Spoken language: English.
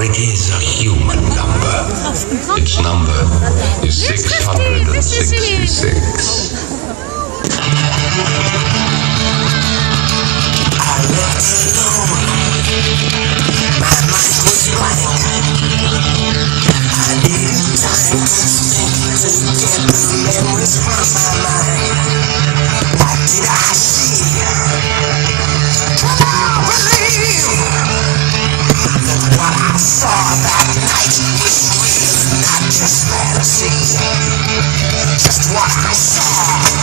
for it is a human number. Its number is 666. I left alone. My mind was blank. I needed time to think to get the memories from my mind. What did I see? Can I believe that what I saw that night was real, not just fantasy? Just what I saw.